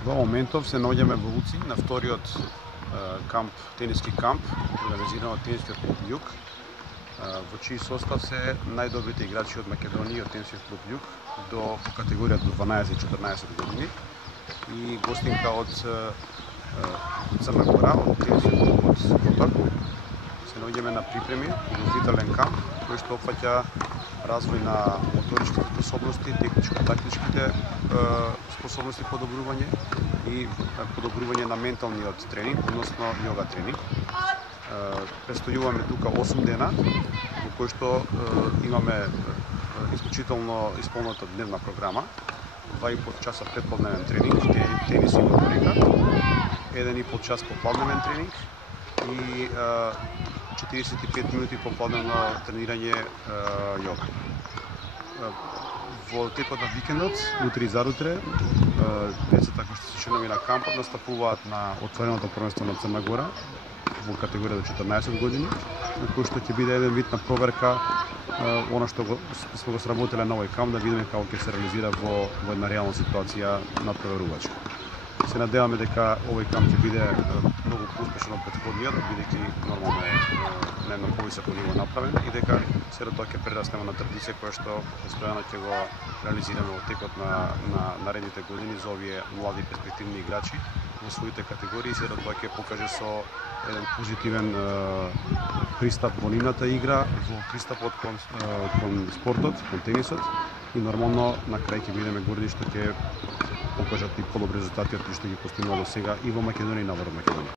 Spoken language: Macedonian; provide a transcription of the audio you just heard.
Во моментов се наоѓаме во Уци на вториот тениски камп, организиран од тенискиот клуб Југ, во чиј состав се најдобрите играчи од Македонија од тенискиот клуб Југ до категорија до 12-14 години и гостинка од Црна Гора од тенискиот клуб од Котар. Се наоѓаме на припреми, подготвителен камп кој што опфаќа развој на моторичките способности, техничко-тактичките способности подобрување и подобрување на менталниот тренинг, односно йога тренинг. Престојуваме тука 8 дена, во кој што имаме исклучително исполната дневна програма, 2,5 часа предподневен тренинг, тенис и моторика, 1,5 час попладневен тренинг и 45 минути попладневно тренирање йога. Во текот на викендот, утре и зарутре, децата кои што се членови на кампот настапуваат на отвореното првенство на Црна Гора во категорија до 14 години, на кој што ќе биде еден вид на проверка она што сме го сработиле на овој камп, да видиме како ќе се реализира во една реална ситуација на проверувачка. Се надеваме дека овој камп ќе биде многу успешен од претходниот, бидејќи нормално на едно повисоко ниво направен и дека сето тоа ќе прераснеме на традиција која што постојано ќе го реализираме во текот на наредните години за овие млади перспективни играчи во своите категории. Сето тоа ќе покаже со еден позитивен пристап во нивната игра, во пристапот кон спортот, кон тенисот и нормално на крај ќе бидеме горди што ќе покажат и подобри резултати од кои што ги постигнува до сега и во Македонија и навор од Македонија.